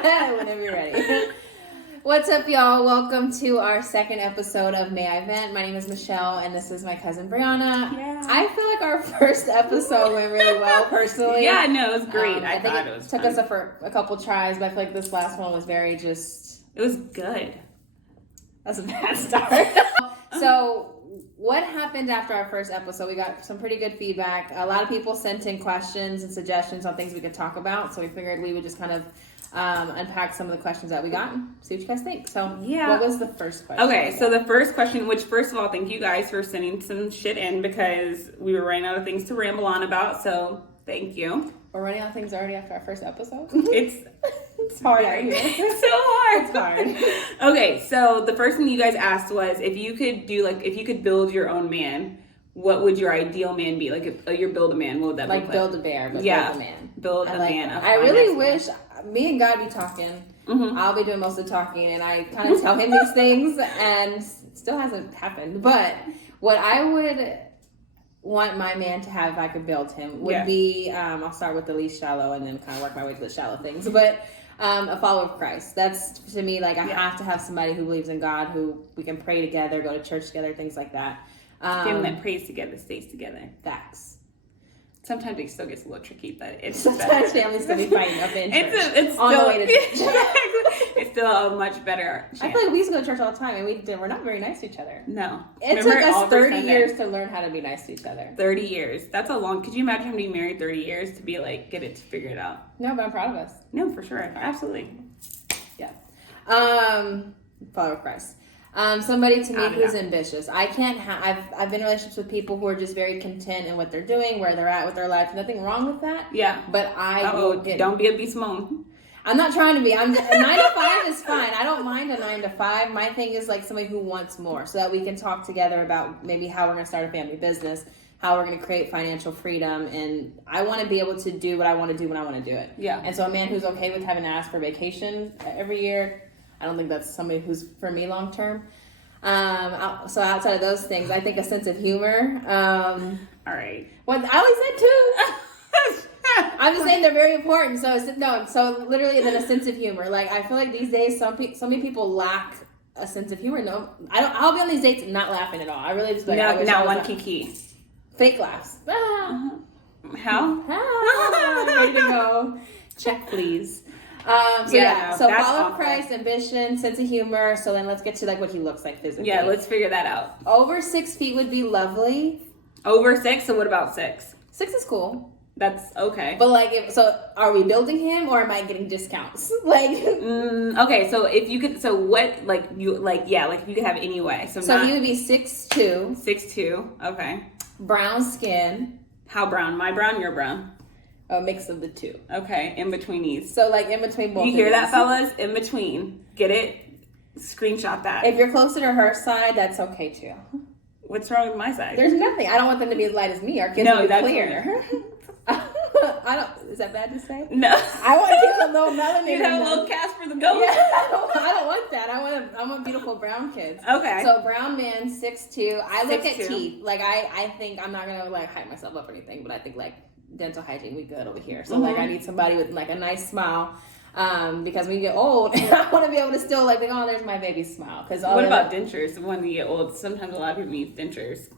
Whenever you're ready. What's up, y'all? Welcome to our second episode of May I Vent. My name is Michelle, and this is my cousin Brianna. Yeah. I feel like our first episode went really well, personally. Yeah, no, it was great. I think it was took fun. us for a couple tries, but I feel like this last one was very just... It was good. That's a bad start. So, what happened after our first episode? We got some pretty good feedback. A lot of people sent in questions and suggestions on things we could talk about, so we figured we would just kind of unpack some of the questions that we got and see what you guys think. So, yeah. What was the first question? Okay, so the first question, which first of all, thank you guys for sending some shit in because we were running out of things to ramble on about, so thank you. We're running out of things already after our first episode? It's hard out here. It's so hard. It's hard. Okay, so the first thing you guys asked was if you could build your own man, what would your ideal man be? Like if you're build a man, what would that look like? Build a bear, but yeah, build a man. Build a man. That. I really wish me and God be talking. Mm-hmm. I'll be doing most of the talking, and I kind of tell him these things, and it still hasn't happened. But what I would want my man to have if I could build him would be, I'll start with the least shallow and then kind of work my way to the shallow things. But a follower of Christ. That's, to me, like I have to have somebody who believes in God, who we can pray together, go to church together, things like that. Family that prays together stays together. Facts. Sometimes it still gets a little tricky, but it's sometimes families still be fighting up in church. It's on still, the way to church. It's still a much better chance. I feel like we used to go to church all the time, and we're not very nice to each other. No. It took us 30 years to learn how to be nice to each other. 30 years. That's a long... Could you imagine him being married 30 years to be like, get it to figure it out? No, but I'm proud of us. No, for sure. Absolutely. Yeah. Follower of Christ. Somebody to me who's ambitious. I can't I've been in relationships with people who are just very content in what they're doing, where they're at with their life. Nothing wrong with that. Yeah. But don't be a beast mode. I'm not trying to be. A 9 to 5 is fine. I don't mind a 9 to 5. My thing is like somebody who wants more, so that we can talk together about maybe how we're going to start a family business, how we're going to create financial freedom, and I want to be able to do what I want to do when I want to do it. Yeah. And so a man who's okay with having to ask for vacation every year, I don't think that's somebody who's for me long term. So outside of those things, I think a sense of humor. All right. What I always said too. I'm just saying they're very important. So literally then a sense of humor. Like I feel like these days so many people lack a sense of humor. No, I'll be on these dates not laughing at all. I really just like not one kiki. Fake laughs. How? Ready to go. Check please. So follow of Christ, ambition, sense of humor. So then let's get to like what he looks like physically. Yeah, let's figure that out. Over 6 feet would be lovely. Over 6? So what about 6? 6 is cool. That's okay. But like, so are we building him or am I getting discounts? Like, okay. So if you could, so what, like if you could have any way. So he would be 6'2". 6'2". Okay. Brown skin. How brown? My brown, your brown. A mix of the two. Okay, in between these. So like in between both. You hear that, fellas? In between. Get it? Screenshot that. If you're closer to her side, that's okay too. What's wrong with my side? There's nothing. I don't want them to be as light as me. Our kids will be clear. Is that bad to say? No. I want to keep a little melanin. You have a little cast for the goat. Yeah, I don't want that. I want beautiful brown kids. Okay. So brown man, 6'2". I look 6'2". at teeth. Like I think I'm not gonna like hype myself up or anything, but I think like dental hygiene we good over here. So like I need somebody with like a nice smile. Because when you get old, I want to be able to still like, oh, there's my baby's smile. Because what about dentures? When you get old, sometimes a lot of people need dentures.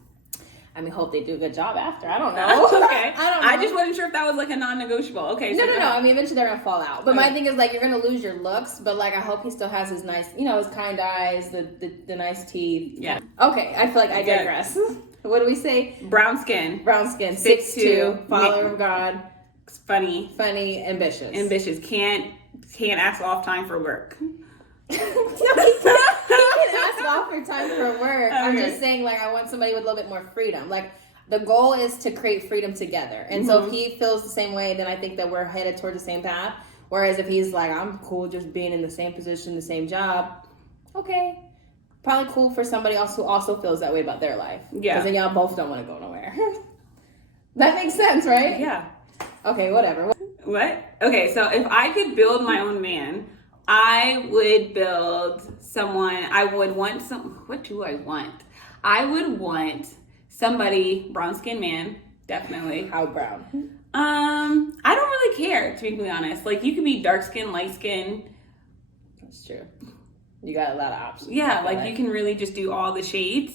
I mean, hope they do a good job after. I don't know. Okay. I don't know. I just wasn't sure if that was like a non-negotiable. Okay. No. I mean, eventually they're gonna fall out. But my thing is like, you're gonna lose your looks. But like, I hope he still has his nice, his kind eyes, the nice teeth. Yeah. Okay. I feel like I digress. What do we say? Brown skin. Brown skin. 6'2", follower of God. Funny, ambitious. Can't ask off time for work. He can ask off for time for work. Okay. I'm just saying, like, I want somebody with a little bit more freedom. Like, the goal is to create freedom together. And so if he feels the same way, then I think that we're headed towards the same path. Whereas if he's like, I'm cool just being in the same position, the same job, okay. Probably cool for somebody else who also feels that way about their life. Yeah. Because then y'all both don't want to go nowhere. That makes sense, right? Yeah. Okay, whatever. What? Okay, so if I could build my own man, I would build someone, what do I want? I would want somebody, brown skinned man, definitely. How brown? I don't really care, to be completely honest. Like, you could be dark skin, light skin. That's true. You got a lot of options. Yeah, like you can really just do all the shades.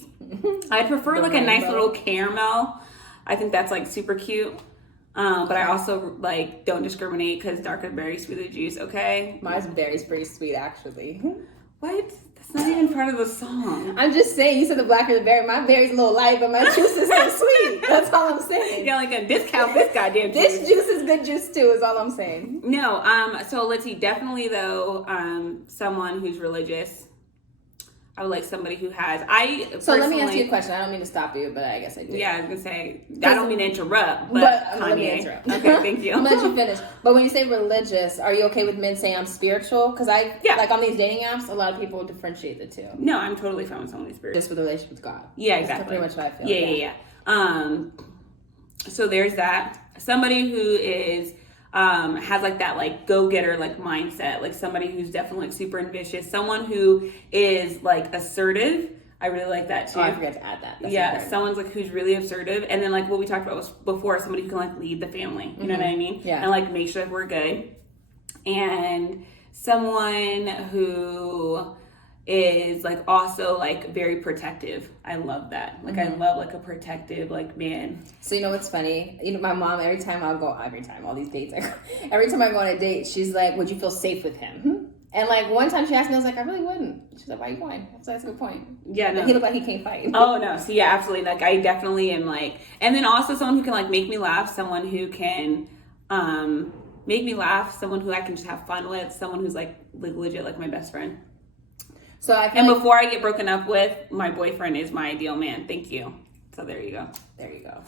I prefer like a nice little caramel. I think that's like super cute. But I also like don't discriminate because darker berry, sweeter juice. Okay. My berry's pretty sweet, actually. What? That's not even part of the song. I'm just saying. You said the blacker the berry. My berry's a little light, but my juice is so sweet. That's all I'm saying. Yeah, like a discount this goddamn juice. This juice is good juice too. Is all I'm saying. No. So let's see. Definitely though. Someone who's religious. I would like somebody who has. So let me ask you a question. I don't mean to stop you, but I guess I do. Yeah, I was gonna say I don't mean to interrupt, but Kanye. Let me interrupt. Okay, thank you. I'm gonna let you finish. But when you say religious, are you okay with men saying I'm spiritual? Because like on these dating apps, a lot of people differentiate the two. No, I'm totally fine with someone who's spiritual. Just with the relationship with God. Yeah, exactly. That's pretty much what I feel. Yeah. So there's that. Somebody who is has like that like go-getter like mindset, like somebody who's definitely like super ambitious, someone who is like assertive. I really like that too. Oh, I forgot to add that. That's someone's like who's really assertive, and then like what we talked about was before, somebody who can like lead the family. You know what I mean? Yeah. And like make sure that we're good, and someone who is like also like very protective. I love that. Like I love like a protective like man. So you know what's funny? You know my mom, every time all these dates, every time I go on a date, she's like, "Would you feel safe with him?" And like one time she asked me, I was like, "I really wouldn't." She's like, "Why are you going?" So that's a good point. Yeah, no. He looked like he can't fight. Oh no, so yeah, absolutely. Like I definitely am like, and then also someone who can like make me laugh, someone who can make me laugh, someone who I can just have fun with, someone who's like legit like my best friend. So before I get broken up with, my boyfriend is my ideal man. Thank you. So there you go. There you go.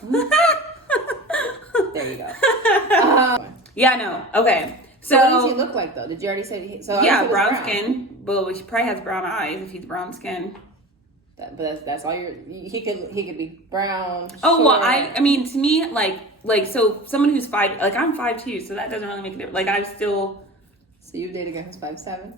There you go. Yeah, no. Okay. So what does he look like though? Did you already say? So yeah, brown skin. Well, he probably has brown eyes if he's brown skin. But that's all he could be brown. Oh short. well, I mean to me like so someone who's I'm 5'2", so that doesn't really make a difference. Like I'm still. So you dated a guy who's 5'7"?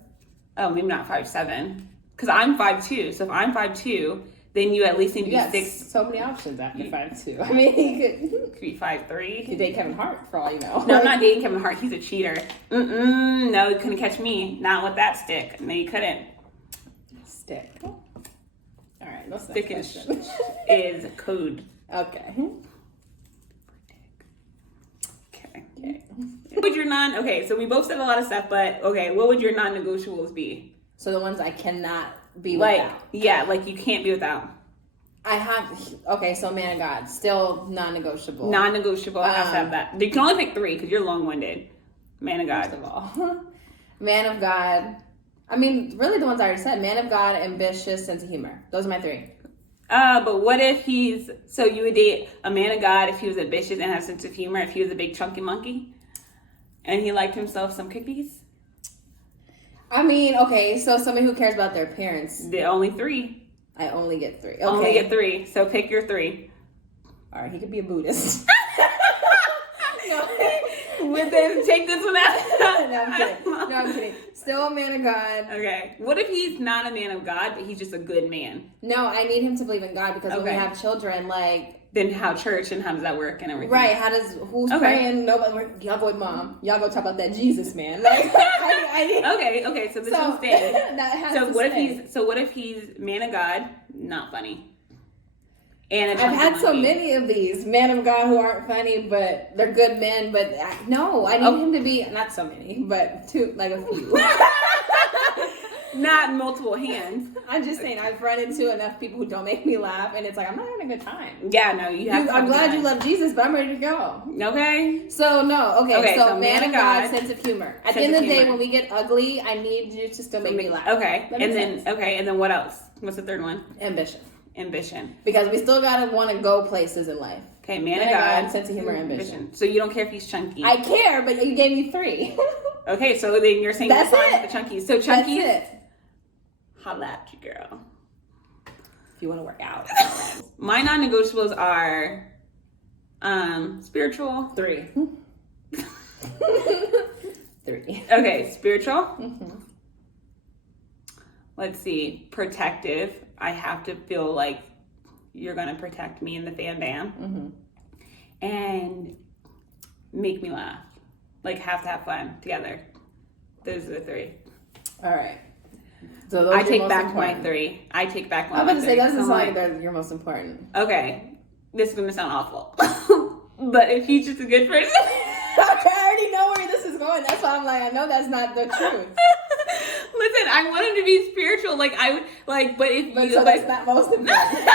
Oh, maybe not 5'7", because I'm 5'2". So if I'm 5'2", then you at least need to be 6. So many options after 5'2". I mean, he could be 5'3". You could date Kevin Hart for all you know. No, I'm not dating Kevin Hart. He's a cheater. No, you couldn't catch me. Not with that stick. No, you couldn't. Stick. All right, let's stick is code. Okay. What would your okay, so we both said a lot of stuff, but okay, what would your non-negotiables be? So the ones I cannot be without. Yeah, like you can't be without. So man of God, still non-negotiable. Non-negotiable, I have to have that. You can only pick 3 because you're long-winded. Man of God. First of all. Man of God. I mean, really the ones I already said. Man of God, ambitious, sense of humor. Those are my 3. But what if so you would date a man of God if he was ambitious and had a sense of humor, if he was a big chunky monkey and he liked himself some cookies? I mean, okay, so somebody who cares about their appearance. The only 3. I only get 3. Okay. Only get 3. So pick your 3. All right, he could be a Buddhist. Take this one out. No, I'm kidding. Still a man of God. Okay. What if he's not a man of God, but he's just a good man? No, I need him to believe in God because when we have children, then how church and how does that work and everything? Right. Who's praying? Nobody. Y'all go with mom. Y'all go talk about that Jesus man. Okay. So this one's staying. That has to stay. What if he's man of God, not funny? And I've had so many of these men of God who aren't funny, but they're good men. But I need him to be not so many, but a few. Not multiple hands. I'm just saying I've run into enough people who don't make me laugh, and it's like I'm not having a good time. Yeah, no, you have. I'm glad you love Jesus, but I'm ready to go. Okay. So no, okay. So man of God, sense of humor. At the end of the day, when we get ugly, I need you to still make me laugh. Okay, and then what else? What's the third one? Ambition. Because we still gotta want to go places in life. Okay, man of God, sense of humor, ambition. So you don't care if he's chunky. I care, but you gave me 3. Okay, so then you're saying that's you're fine with the chunkies. So chunkies. That's it. Holla at you, girl. If you want to work out. My non-negotiables are spiritual. 3. 3. Okay, spiritual. Mm-hmm. Let's see, protective. I have to feel like you're gonna protect me in the fan bam. Mm-hmm. And make me laugh. Like, have to have fun together. Those are the 3. All right. So those I are take most back important. my 3. I take back my I'm about to say, that doesn't So sound I'm like they're your most important. okay, this is going to sound awful. But if he's just a good person. I already know where this is going. That's why I'm like, I know that's not the truth. Listen, I want him to be spiritual. Like, I would, like, but if But you. so like, that's not most important.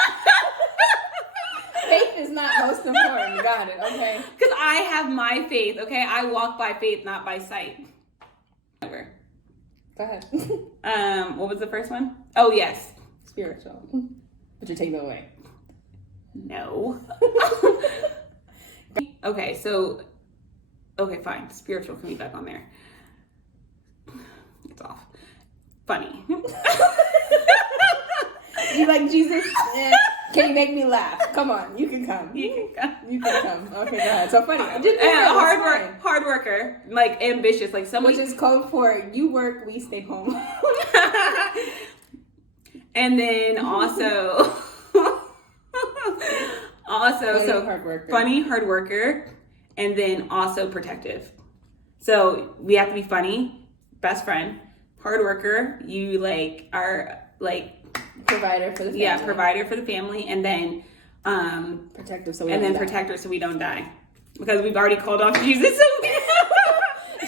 Faith is not most important. Got it. Okay. Because I have my faith, okay? I walk by faith, not by sight. Never. Go ahead. What was the first one? Oh, yes. Spiritual. But you're taking it away. No. Okay, fine. Spiritual can be back on there. It's off. Funny. You like Jesus? Can you make me laugh? Come on, you can come. You can come. You can come. Okay, go ahead. So funny. Hard worker, like ambitious, like someone. Which is code for you work, we stay home. And then also, so hard worker. funny, hard worker, and then also protective. So we have to be funny, best friend, hard worker. You like are like provider for the family. Yeah, provider for the family, and then protective, so we and don't then die. protector, so we don't die, because we've already called off Jesus.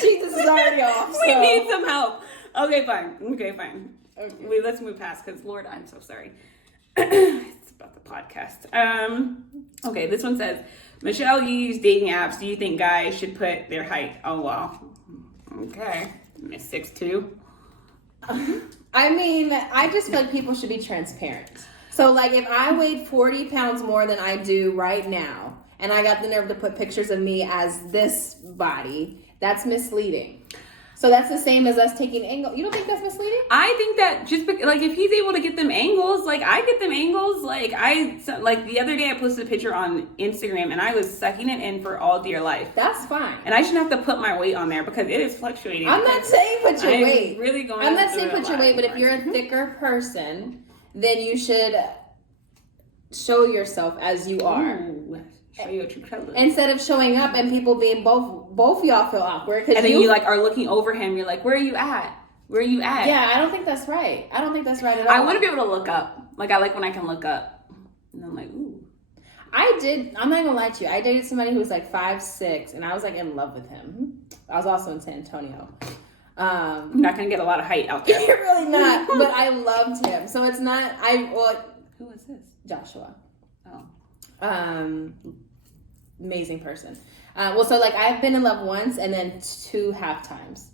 Jesus is already off. We so. need some help. Okay, fine. Okay. Let's move past, because Lord, I'm so sorry. It's about the podcast. Okay, this one says, Michelle, you use dating apps. Do you think guys should put their height? Oh, wow. Okay. Miss 6'2". I mean, I just feel like people should be transparent. So, like, if I weighed 40 pounds more than I do right now, and I got the nerve to put pictures of me as this body, that's misleading. So that's the same as us taking angles. You don't think that's misleading? I think that like if he's able to get them angles, like I get them angles. Like the other day I posted a picture on Instagram and I was sucking it in for all dear life. That's fine. And I shouldn't have to put my weight on there because it is fluctuating. I'm not saying put your weight. Really going. I'm not saying put your weight, but if you're a thicker person, then you should show yourself as you are. Ooh, show your true colors. Instead of showing up and people being both of y'all feel awkward. And then you like are looking over him. You're like, where are you at? Where are you at? Yeah, I don't think that's right. I don't think that's right at all. I want to be able to look up. Like I like when I can look up. And I'm like, ooh. I'm not gonna lie to you. I dated somebody who was like 5'6", and I was like in love with him. I was also in San Antonio. You're not gonna get a lot of height out there. You're really not. But I loved him. So it's not. Who is this? Joshua. Oh. Amazing person. So like I've been in love once and then 2 half times.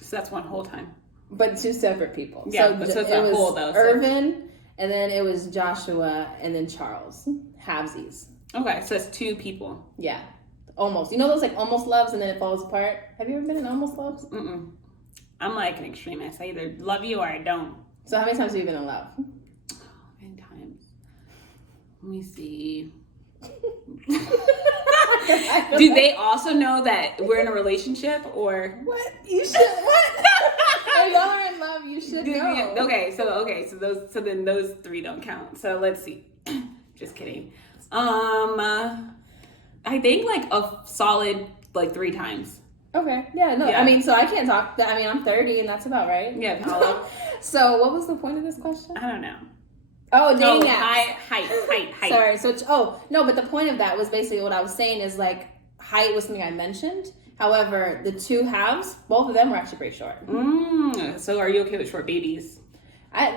So that's one whole time. But 2 separate people. Yeah, so but it's it a was whole though. Irvin, and then it was Joshua, and then Charles. Halvesies. Okay, so it's 2 people. Yeah. Almost. You know those like almost loves and then it falls apart? Have you ever been in almost loves? Mm-mm. I'm like an extremist. I either love you or I don't. So how many times have you been in love? Many times. Let me see. Do they also know that we're in a relationship or what? You should what? If y'all are in love, you should know. Okay, so then those 3 don't count. So let's see. Just kidding. I think like a solid like 3 times. Okay. Yeah, no. Yeah. I mean, so I can't talk. I mean, I'm 30 and that's about right. Yeah. So what was the point of this question? I don't know. Oh, dating apps. Height. Sorry. So no, but the point of that was basically what I was saying is like height was something I mentioned. However, the 2 halves, both of them were actually pretty short. So are you okay with short babies?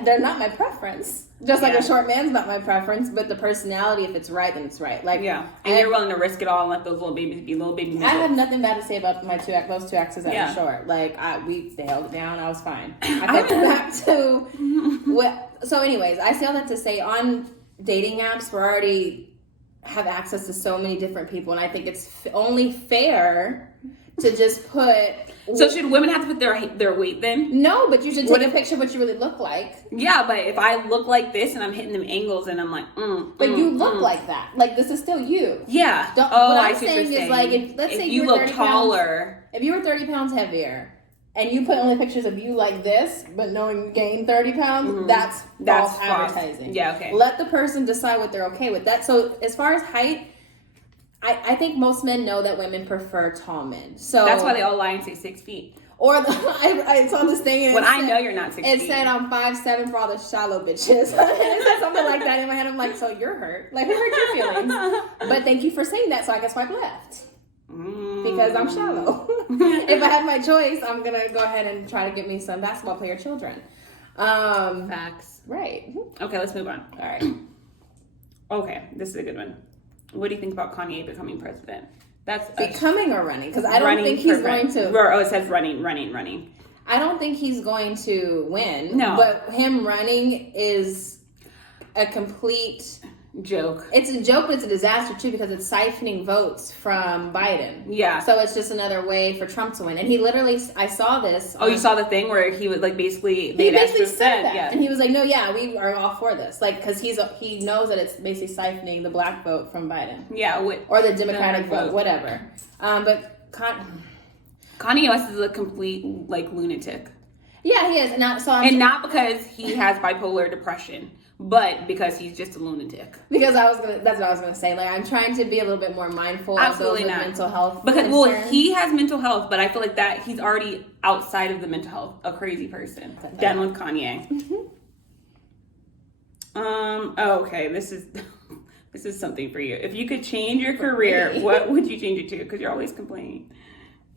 They're not my preference. Just like a short man's not my preference, but the personality, if it's right, then it's right. Like and you're willing to risk it all and let those little babies be little baby midgets. I have nothing bad to say about those 2 exes that were short. Like they held it down. I was fine. I got back to what. So, anyways, I say all that to say on dating apps, we already have access to so many different people, and I think it's only fair to just put. So should women have to put their weight then? No, but you should take a picture of what you really look like. Yeah, but if I look like this and I'm hitting them angles and I'm like, but you look like that. Like this is still you. Yeah. What I'm saying is like, let's say you look taller. If you were 30 pounds heavier and you put only pictures of you like this, but knowing you gained 30 pounds, that's false advertising. Yeah, okay. Let the person decide what they're okay with. That. So as far as height, I think most men know that women prefer tall men. So that's why they all lie and say 6 feet. Or I saw this thing. When I know you're not 6 feet. It said I'm 5'7" for all the shallow bitches. It said something like that in my head. I'm like, so you're hurt. Like, who hurt your feelings? But thank you for saying that, so I can swipe left. Because I'm shallow. If I had my choice, I'm going to go ahead and try to get me some basketball player children. Facts. Right. Okay, let's move on. All right. Okay, this is a good one. What do you think about Kanye becoming president? That's becoming or running? Because I don't think he's going to. Oh, it says running. I don't think he's going to win. No. But him running is a complete joke. It's a joke, but it's a disaster too because it's siphoning votes from Biden. Yeah. So it's just another way for Trump to win. And he literally, I saw this. Oh, you saw the thing where he was like basically. He basically said that, yeah. and he was like, "No, yeah, we are all for this." Like, because he knows that it's basically siphoning the black vote from Biden. Yeah. Or the Democratic vote, whatever. But Kanye West is a complete like lunatic. Yeah, he is, and not because he has bipolar depression. But because he's just a lunatic. Because that's what I was gonna say. Like, I'm trying to be a little bit more mindful of those with mental health. Because he has mental health, but I feel like that he's already outside of the mental health, a crazy person. Done with Kanye. Okay, this is something for you. If you could change your career, what would you change it to? Because you're always complaining.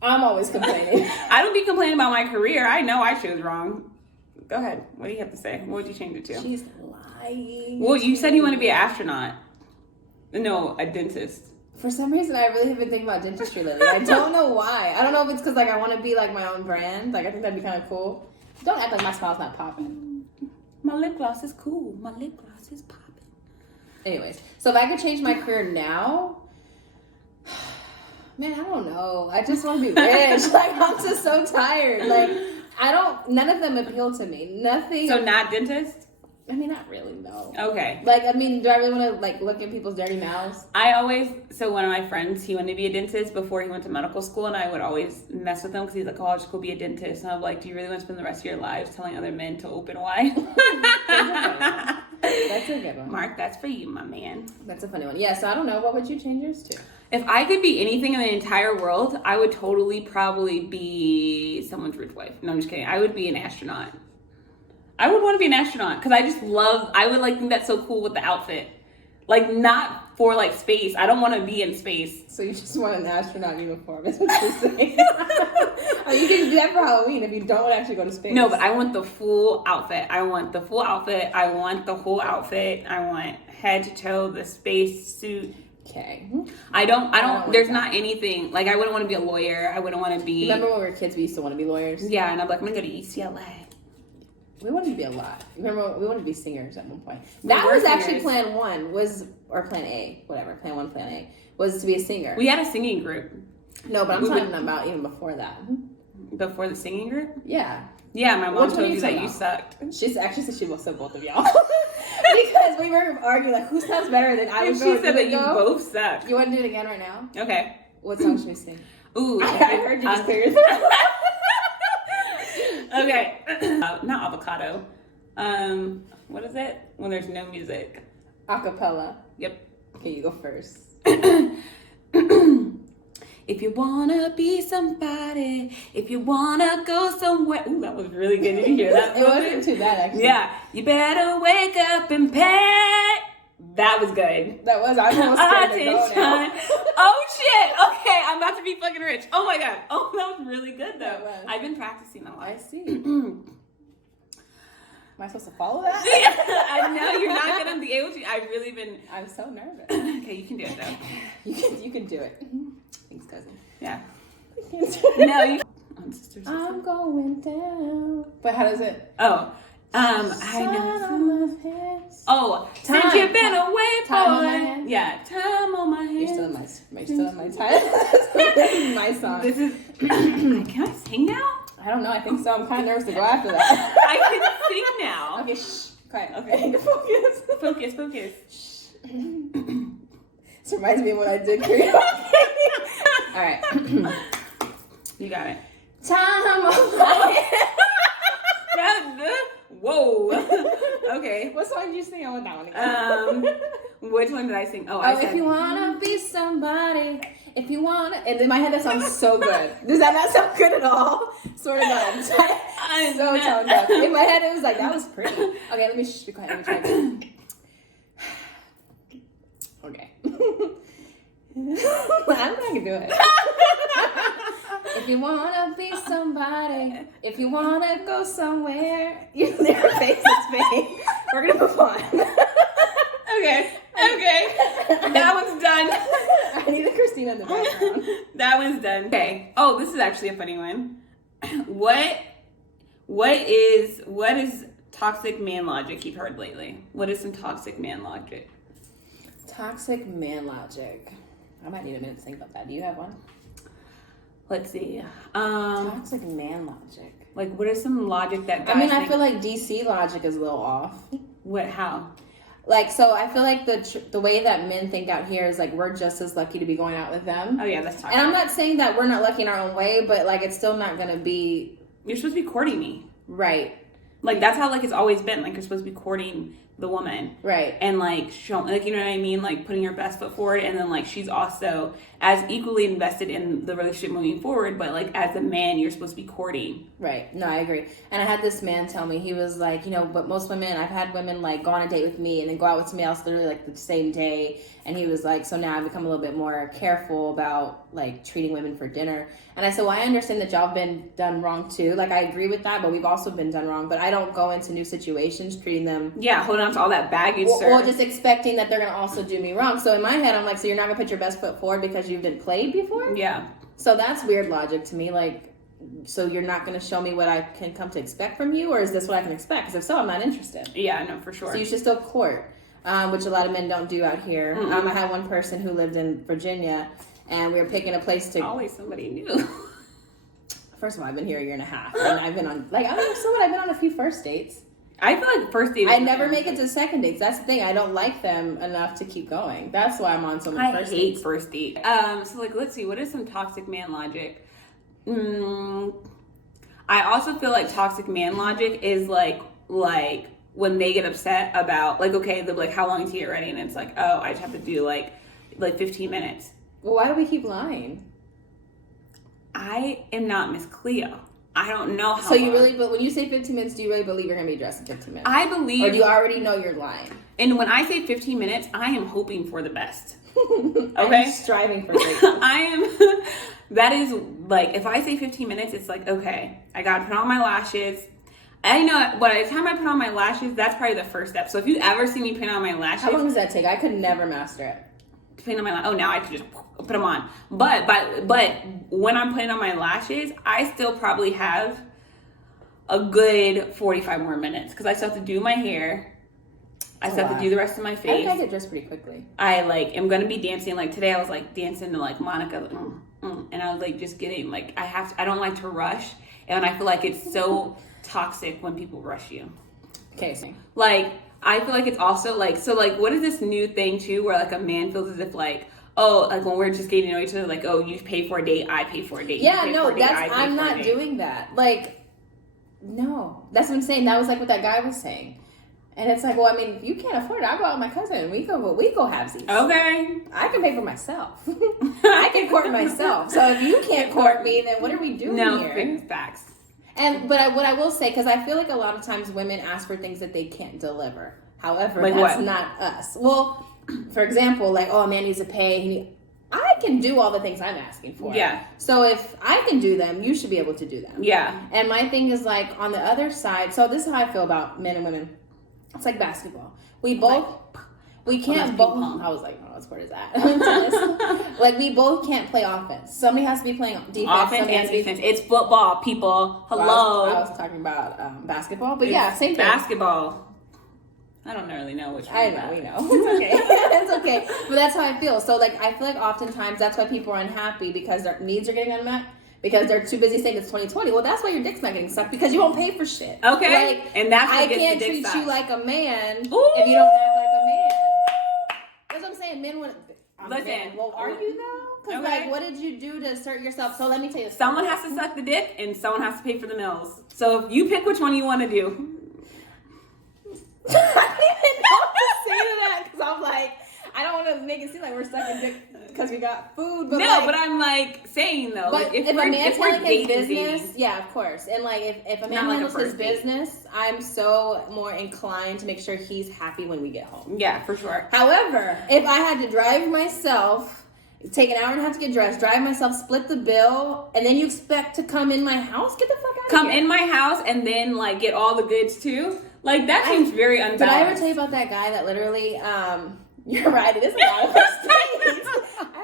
I'm always complaining. I don't be complaining about my career. I know I chose wrong. Go ahead. What do you have to say? What would you change it to? She's lying. Well, you said you want to be an astronaut. No, a dentist. For some reason, I really have been thinking about dentistry lately. I don't know why. I don't know if it's because like I want to be like my own brand. Like I think that'd be kind of cool. Don't act like my smile's not popping. My lip gloss is cool. My lip gloss is popping. Anyways, so if I could change my career now, man, I don't know. I just want to be rich. Like I'm just so tired. Like. None of them appeal to me. Nothing. So not dentist? I mean, not really, no. Okay. Like, I mean, do I really want to, like, look at people's dirty mouths? So one of my friends, he wanted to be a dentist before he went to medical school, and I would always mess with him because he's like, oh, I'll just go be a dentist. And I'm like, do you really want to spend the rest of your lives telling other men to open wide? That's a good one. Mark, that's for you, my man. That's a funny one. Yeah, so I don't know. What would you change yours to? If I could be anything in the entire world, I would probably be someone's rich wife. No, I'm just kidding. I would be an astronaut. I would want to be an astronaut because I would like think that's so cool with the outfit. Like not for like space. I don't want to be in space. So you just want an astronaut uniform is what you're saying. I mean, you can do that for Halloween if you don't want to actually go to space. No, but I want the full outfit. I want the full outfit. I want the whole outfit. I want head to toe, the space suit. Okay. I don't there's not anything, like I wouldn't want to be a lawyer. I wouldn't want to be. Remember when we were kids, we used to want to be lawyers? Yeah, and I'm like, I'm going to go to UCLA. We wanted to be a lot. Remember, we wanted to be singers at one point. That was singers. Actually plan one, or plan A, whatever, plan one, plan A, was to be a singer. We had a singing group. No, but I'm talking about even before that. Before the singing group? Yeah. Yeah, my mom told you that you sucked. She's actually said she will sue both of y'all. Because we were arguing, like, who sounds better than I was. She said that you both suck. You want to do it again right now? Okay. What song should we sing? Ooh. I heard you just clear your throat. Okay. Not avocado. What is it? When there's no music. Acapella. Yep. Okay, you go first. If you wanna be somebody, if you wanna go somewhere. Ooh, that was really good. Did you hear that? It wasn't too bad, actually. Yeah. You better wake up and pay. That was good. That was. I almost scared to go now. Oh, shit. Okay, I'm about to be fucking rich. Oh, my God. Oh, that was really good, though. I've been practicing a lot. I see. Am I supposed to follow that? I know you're not going to be able to. I've really been. I'm so nervous. Okay, you can do it, though. You can do it. Thanks, cousin. Yeah. No, you. I'm going down. But how does it? Oh. I know. Oh, since you've been away, boy. Yeah, time on my hands. You're still in my time. This is my song. This is. Can I sing now? I don't know. I think so. I'm kind of nervous to go after that. I can sing now. Okay, shh. Quiet. Okay. Focus. Shh. This reminds me of what I did for you. All right. You got it. Time on my hands. Whoa. Okay. What song did you sing? I want that one again. Which one did I sing? I said, if you wanna be somebody, if you wanna, and in my head that sounds so good. Does that not sound good at all? Sort of God. I'm so toned up. In my head it was like, that was pretty. Okay, let me be quiet. Let me try again. Okay. I'm not gonna do it. If you wanna be somebody, if you wanna go somewhere, you never face this thing. We're gonna move on. Okay. That one's done. I need a Christina in the background. That one's done. Okay. Oh, this is actually a funny one. What is toxic man logic you've heard lately? What is some toxic man logic? Toxic man logic. I might need a minute to think about that. Do you have one? Let's see. Toxic man logic. Like, what is some logic that guys I feel like DC logic is a little off. What? How? Like, so I feel like the way that men think out here is like we're just as lucky to be going out with them. Oh yeah, that's toxic. And I'm not saying that we're not lucky in our own way, but like it's still not gonna be. You're supposed to be courting me. Right. Like that's how like it's always been. Like you're supposed to be courting the woman. Right. And like showing, like, you know what I mean? Like putting your best foot forward, and then like she's also as equally invested in the relationship moving forward, but like as a man you're supposed to be courting. Right. No, I agree. And I had this man tell me, he was like, you know, but most women, I've had women like go on a date with me and then go out with somebody else literally like the same day. And he was like, so now I've become a little bit more careful about like treating women for dinner. And I said, well, I understand that y'all have been done wrong too. Like I agree with that, but we've also been done wrong. But I don't go into new situations treating them. Yeah, holding on to all that baggage, or just expecting that they're going to also do me wrong. So in my head, I'm like, so you're not going to put your best foot forward because you've been played before? Yeah. So that's weird logic to me. Like, so you're not going to show me what I can come to expect from you? Or is this what I can expect? Because if so, I'm not interested. Yeah, no, for sure. So you should still court, which a lot of men don't do out here. I had one person who lived in Virginia, and we were picking a place to... Always somebody new. First of all, I've been here a year and a half, and I've been on... Like, I don't know, so what? I've been on a few first dates. I feel like first date... I never make it to second dates. That's the thing. I don't like them enough to keep going. That's why I'm on so many first dates. I hate first date. So, like, let's see. What is some toxic man logic? I also feel like toxic man logic is like when they get upset about, like, okay, they're like, how long to get ready? And it's like, oh, I just have to do like 15 minutes. Well, why do we keep lying? I am not Miss Cleo. I don't know how. So you really, but when you say 15 minutes, do you really believe you're going to be dressed in 15 minutes? I believe. Or do you already know you're lying? And when I say 15 minutes, I am hoping for the best. Okay? I'm striving for greatness. I am. That is like, if I say 15 minutes, it's like, okay, I got to put on my lashes. I know by the time I put on my lashes, that's probably the first step. So if you ever see me put on my lashes. How long does that take? I could never master it. Putting on my now I can just put them on. But when I'm putting on my lashes, I still probably have a good 45 more minutes because I still have to do my hair. I still have to do the rest of my face. I think I get dressed pretty quickly. I am gonna be dancing. Like today, I was like dancing to like Monica, and I was like just getting like I don't like to rush, and I feel like it's so toxic when people rush you. Okay, so. Like. I feel like it's also like, so like, what is this new thing too, where like a man feels as if like, oh, like when we're just getting to know each other, like, oh, you pay for a date, I pay for a date. Yeah, no, I'm not doing that. Like, no, that's what I'm saying. That was like what that guy was saying. And it's like, well, I mean, if you can't afford it, I'll go out with my cousin and we go have these. Okay. I can pay for myself. I can court myself. So if you can't court me, then what are we doing here? No, facts. But what I will say, because I feel like a lot of times women ask for things that they can't deliver. However, like that's what? not us. Well, for example, like, oh, a man needs to pay. I can do all the things I'm asking for. Yeah. So if I can do them, you should be able to do them. Yeah. And my thing is like on the other side. So this is how I feel about men and women. It's like basketball. We can't both. I was like, oh, what sport is that? Like we both can't play offense. Somebody has to be playing defense. Offense and defense. It's football, people. Hello. I was talking about basketball, but yeah, same thing. Basketball. I don't really know which one. I know, we know. It's okay. It's okay. But that's how I feel. So like, I feel like oftentimes that's why people are unhappy because their needs are getting unmet. Because they're too busy saying it's 2020. Well, that's why your dick's not getting sucked because you won't pay for shit. Okay. Like, and that's what I gets can't the dick treat sucked. you like a man Ooh. if you don't act like a man. That's what I'm saying. Men want. Listen. Well, are you though? Because like, what did you do to assert yourself? So let me tell you. Someone has to suck the dick, and someone has to pay for the meals. So if you pick which one you want to do. I don't even know what to say to that because I'm like, I don't want to make it seem like we're sucking dick because we got food. But but I'm like saying though, but like, if a man's handling his business, dating. yeah, of course. And like if a man Not handles like a his first date. business, I'm so more inclined to make sure he's happy when we get home. Yeah, for sure. However, if I had to drive myself, take an hour and a half to get dressed, drive myself, split the bill, and then you expect to come in my house, get the fuck out of here. Come in my house and then like get all the goods too. Like that seems very unbalanced. Did I ever tell you about that guy that literally? You're right. It is a lot of first dates.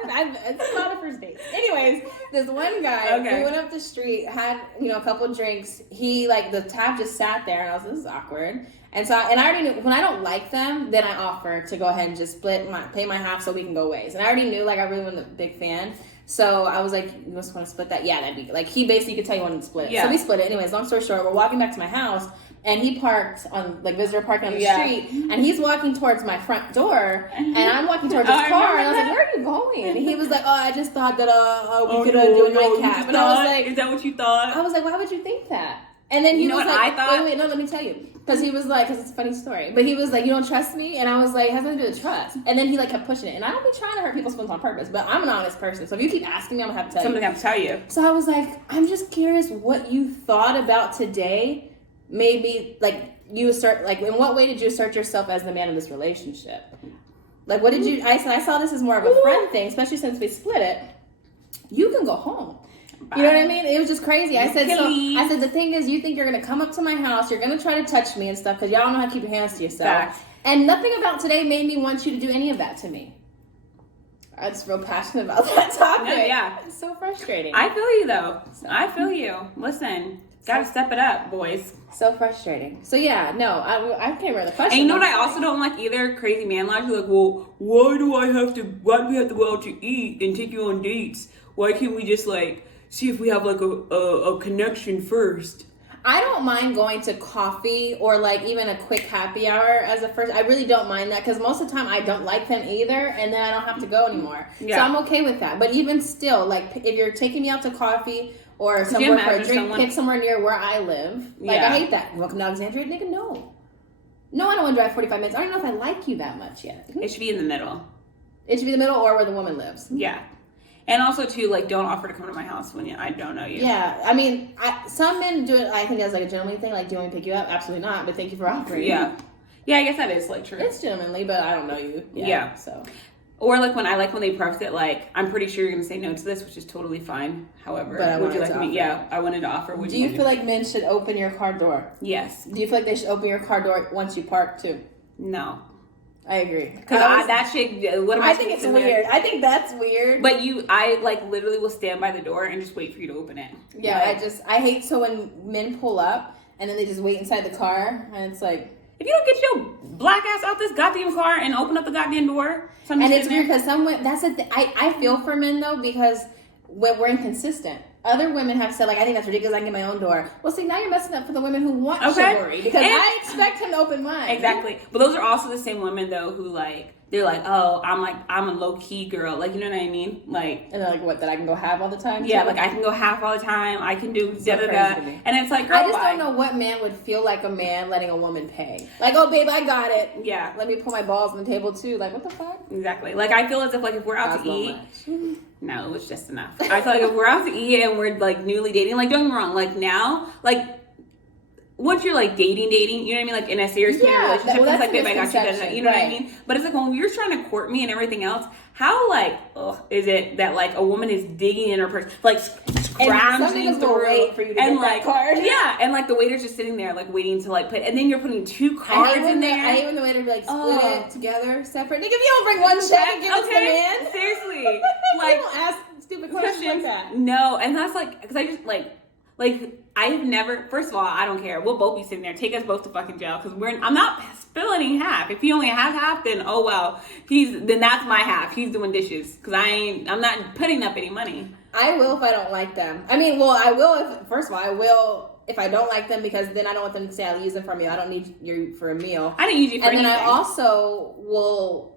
It's a lot of first dates. Anyways, this one guy, we went up the street, had a couple drinks. He like the tab just sat there, and I was like, this is awkward. And so, I already knew when I don't like them, then I offer to go ahead and just pay my half so we can go ways. And I already knew like I really wasn't a big fan. So I was like, you just want to split that? Yeah, that'd be like he basically could tell you wanted to split. Yeah. So we split it. Anyways, long story short, we're walking back to my house. And he parked on like visitor parking on the street, and he's walking towards my front door, and I'm walking towards his car, and I was like, "Where are you going?" And he was like, "Oh, I just thought that we could do a nightcap." And I was like, "Is that what you thought?" I was like, "Why would you think that?" And then he was like, I thought? Wait, no, let me tell you, because he was like, because it's a funny story, but he was like, "You don't trust me," and I was like, "It has nothing to do with trust." And then he like kept pushing it, and I don't be trying to hurt people's feelings on purpose, but I'm an honest person, so if you keep asking me, I'm gonna have to tell you. Somebody have to tell you. So I was like, I'm just curious what you thought about today. Maybe like. You assert, like, in what way did you assert yourself as the man in this relationship? Like, what did you, I saw this as more of a friend thing, especially since we split it. You can go home. Bye. You know what I mean? It was just crazy. I said, the thing is, you think you're going to come up to my house, you're going to try to touch me and stuff, because y'all don't know how to keep your hands to yourself. Facts. And nothing about today made me want you to do any of that to me. I'm just real passionate about that topic. Yeah. It's so frustrating. I feel you, though. I feel you. Listen. Gotta step it up, boys. So frustrating. So yeah, no, I can't remember the question. And you know what I also don't like either? Crazy man life. You're like, well, why do we have to go out to eat and take you on dates? Why can't we just like see if we have like a connection first? I don't mind going to coffee or like even a quick happy hour as a first. I really don't mind that because most of the time I don't like them either, and then I don't have to go anymore. Yeah. So I'm okay with that. But even still, like if you're taking me out to coffee or somewhere for a drink, pick somewhere near where I live. Like I hate that. Welcome to Alexandria, nigga. No, I don't want to drive 45 minutes. I don't know if I like you that much yet. It should be in the middle. It should be the middle or where the woman lives. Yeah. And also, too, like, don't offer to come to my house when I don't know you. Yeah. I mean, some men do it, I think, as, like, a gentlemanly thing. Like, do you want me to pick you up? Absolutely not. But thank you for offering. Yeah. Yeah, I guess that is, like, true. It's gentlemanly, but I don't know you. Yeah. So. Or, like, when they preface it, like, I'm pretty sure you're going to say no to this, which is totally fine. However, but would you like me? Yeah, I wanted to offer. Do you feel like men should open your car door? Yes. Do you feel like they should open your car door once you park, too? No. I agree. Because that shit, what am I think it's weird. I think that's weird. But I like literally will stand by the door and just wait for you to open it. Yeah, like, I hate so when men pull up and then they just wait inside the car and it's like, if you don't get your black ass out this goddamn car and open up the goddamn door. And it's weird because some women, that's the thing. I feel for men though because when we're inconsistent. Other women have said, like, I think that's ridiculous. I can get my own door. Well, see, now you're messing up for the women who want chivalry because I expect him to open mine. Exactly. But those are also the same women, though, who, like, they're like, oh, I'm a low-key girl. Like, you know what I mean? Like, and they're like, what, that I can go half all the time? Yeah, like, I can go half all the time. I can do da-da-da. And it's like, girl, I just don't know what man would feel like a man letting a woman pay. Like, oh, babe, I got it. Yeah. Let me put my balls on the table, too. Like, what the fuck? Exactly. Like, I feel as if, like, if we're out to eat... No, it was just enough. I feel like if we're out to eat and we're, like, newly dating, like, don't get me wrong, like, now, like, once you're, like, dating, you know what I mean? Like, in a serious relationship, it's like, babe, I got you, you know what I mean? But it's like, when you're trying to court me and everything else, how, like, is it that, like, a woman is digging in her purse, like, scrounging through, for you to get that card. Yeah, and, like, the waiter's just sitting there, like, waiting to, like, put, and then you're putting 2 cards in there. I hate when the waiter be like, split it together, separate. Nigga, if you don't bring one check and give it to the man. Seriously. Like, don't ask stupid questions like that. No, and that's, like, because I just, like, I've never, first of all, I don't care. We'll both be sitting there. Take us both to fucking jail because I'm not spilling half. If he only has half, then oh well. Then that's my half. He's doing dishes because I'm not putting up any money. I will if I don't like them. I mean, well, I will first of all, I will if I don't like them because then I don't want them to say I'll use them for a meal. I don't need you for a meal. I didn't use you for anything. And then I also will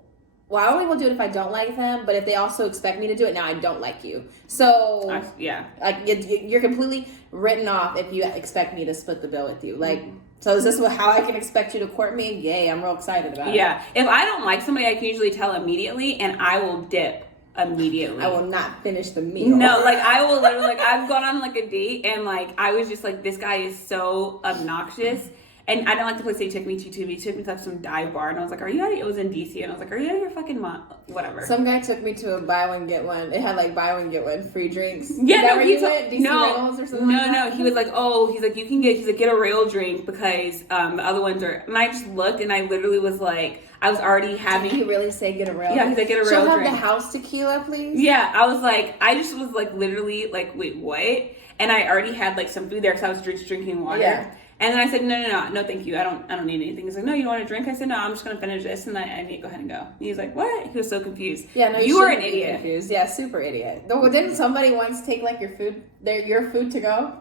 Well, I only will do it if I don't like them, but if they also expect me to do it, now I don't like you. So, like, you're completely written off if you expect me to split the bill with you. Like, so is this how I can expect you to court me? Yay, I'm real excited about it. Yeah. If I don't like somebody, I can usually tell immediately, and I will dip immediately. I will not finish the meal. No, like, I will literally, like, I've gone on, like, a date, and, like, I was just like, this guy is so obnoxious. And I don't like the place they took me to, too. He took me to like some dive bar, and I was like, are you out of your... It was in DC, and I was like, are you out of your fucking mind? Whatever. Some guy took me to a buy one, get one. It had like buy one, get one free drinks. Yeah, no, he went? DC Reynolds or something like that? No. He was like, he's like, get a rail drink because the other ones are... And I just looked, and I literally was like, I was already having... Did he really say get a rail? Yeah, he's like, get a rail drink. She'll have the house tequila, please? Yeah, I was like, I just was like, literally like, wait, what? And I already had like some food there because I was just drinking water. Yeah. And then I said, no, thank you. I don't need anything. He's like, no, you don't want a drink? I said, no, I'm just going to finish this, and I need to go ahead and go. And he's like, what? He was so confused. Yeah, no, you were an idiot. Confused. Yeah, super idiot. Didn't somebody once take like your food to go?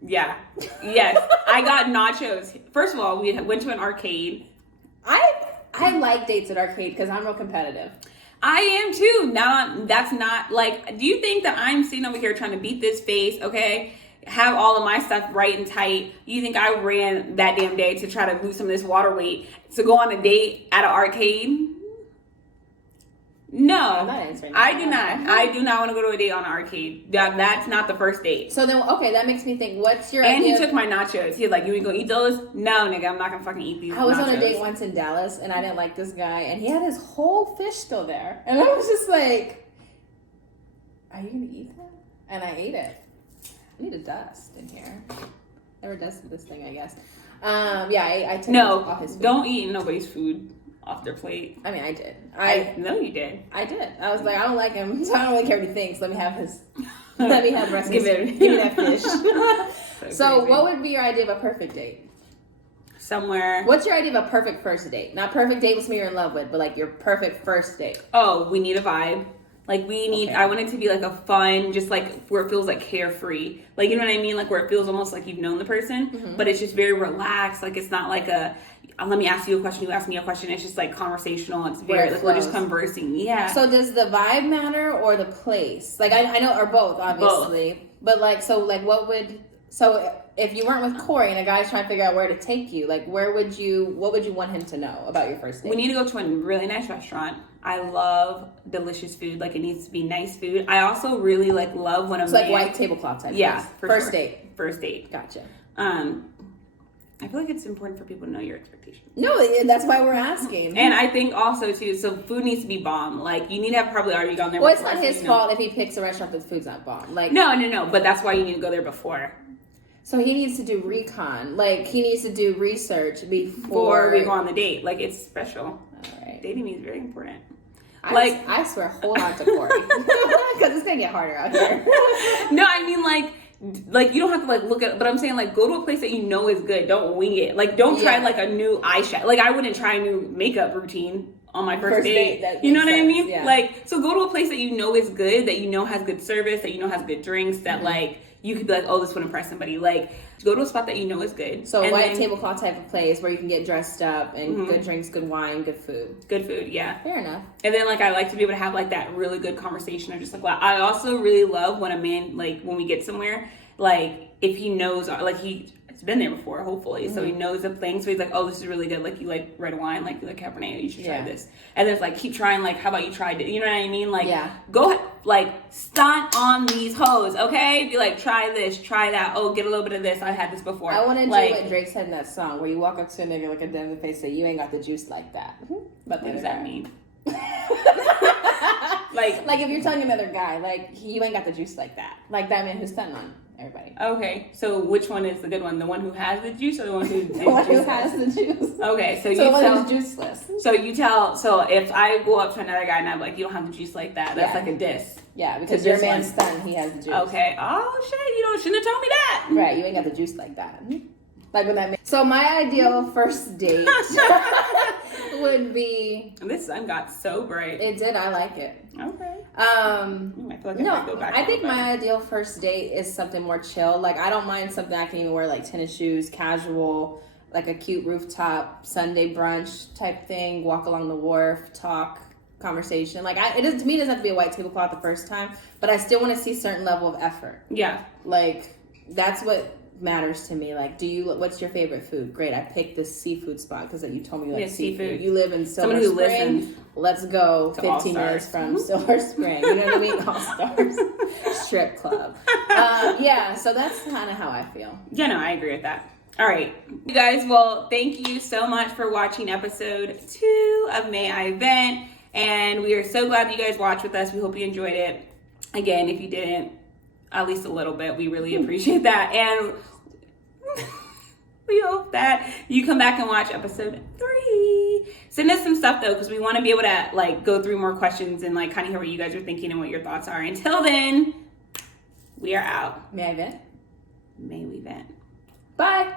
Yeah. Yes. I got nachos. First of all, we went to an arcade. I like dates at arcade because I'm real competitive. I am too. That's not like, do you think that I'm sitting over here trying to beat this face, okay? Have all of my stuff right and tight. You think I ran that damn day to try to lose some of this water weight to go on a date at an arcade? No, I do not. I do not want to go to a date on an arcade. That's not the first date. So then, okay, that makes me think. What's your? And he took my nachos. He was like, "You ain't gonna eat those?" No, nigga, I'm not gonna fucking eat these. I was on a date once in Dallas, and I didn't like this guy, and he had his whole fish still there, and I was just like, "Are you gonna eat that?" And I ate it. I need a dust in here. Never dusted this thing, I guess. I took off his food. Don't eat nobody's food off their plate. I mean, I did. I know you did. I did. I was like, I don't like him, so I don't really care what he thinks. Let me have the rest of his food. Give me that fish. So what would be your idea of a perfect date? Somewhere. What's your idea of a perfect first date? Not perfect date with somebody you're in love with, but like your perfect first date. Oh, we need a vibe. Like, we need, I want it to be, like, a fun, just, like, where it feels, like, carefree. Like, you know what I mean? Like, where it feels almost like you've known the person, but it's just very relaxed. Like, it's not like a, let me ask you a question, you ask me a question. It's just, like, conversational. It's very, like, we're just conversing. Yeah. So, does the vibe matter or the place? Like, I know, or both, obviously. Both. But, like, so, like, so, if you weren't with Corey and a guy's trying to figure out where to take you, like, what would you want him to know about your first date? We need to go to a really nice restaurant. I love delicious food. Like, it needs to be nice food. I also really, like, love when like white tablecloth type. Yeah. First date. First date. Gotcha. I feel like it's important for people to know your expectations. No, that's why we're asking. And I think also, too, so food needs to be bomb. Like, you need to have probably already gone there before. Well, it's not his fault if he picks a restaurant that the food's not bomb. Like, No. But that's why you need to go there before. So he needs to do recon. Like, he needs to do research before we go on the date. Like, it's special. All right. Dating me is very important. I swear, hold on to Corey. Because it's going to get harder out here. No, I mean, like you don't have to, like, look at, but I'm saying, like, go to a place that you know is good. Don't wing it. Like, don't try, like, a new eyeshadow. Like, I wouldn't try a new makeup routine on my first date. You know what I mean? Yeah. Like, so go to a place that you know is good, that you know has good service, that you know has good drinks, that, like, you could be like, oh, this would impress somebody. Like, go to a spot that you know is good. So white tablecloth type of place where you can get dressed up and good drinks, good wine, good food. Good food, yeah. Fair enough. And then, like, I like to be able to have, like, that really good conversation of just, like, wow. I also really love when a man, like, when we get somewhere, like, if he knows, like, he's been there before, hopefully, so he knows the thing, so he's like, oh, this is really good, like, you like red wine, like, you like Cabernet, you should try this. And then it's like, keep trying, like, how about you try it, you know what I mean? Like, go, like, stunt on these hoes, okay? Be like, try this, try that, oh, get a little bit of this, I've had this before. I want to do what Drake said in that song, where you walk up to a nigga, look at them in the face, say, you ain't got the juice like that. But what does that mean? like if you're telling another guy, like, you ain't got the juice like that, like that man who's stunting on everybody. Okay, so which one is the good one? The one who has the juice or the one who the one who has the juice? Okay, so you the tell one who's juiceless. So if I go up to another guy and I'm like, you don't have the juice like that, that's like a diss. Yeah, because your man's stunned, he has the juice. Okay. Oh shit, shouldn't have told me that. Right, you ain't got the juice like that. Like when that. So my ideal first date would be. And this sun got so bright. It did. I like it. Okay. I think my ideal first date is something more chill. Like, I don't mind something I can even wear, like tennis shoes, casual, like a cute rooftop Sunday brunch type thing. Walk along the wharf, talk. conversation. Like, to me, it doesn't have to be a white tablecloth the first time, but I still want to see certain level of effort. Yeah. Like, that's what matters to me. Like, what's your favorite food? Great, I picked this seafood spot because you told me you like seafood. You live in Silver Spring. Let's go 15 minutes from Silver Spring. You know what I mean? All Stars strip club. Yeah, so that's kind of how I feel. Yeah, no, I agree with that. All right, you guys. Well, thank you so much for watching episode 2 of May I Vent, and we are so glad that you guys watched with us. We hope you enjoyed it. Again, if you didn't, at least a little bit, we really appreciate that, and we hope that you come back and watch episode 3. Send us some stuff though, because we want to be able to like go through more questions and like kind of hear what you guys are thinking and what your thoughts are. Until then, we are out. May I vent? May we vent. Bye.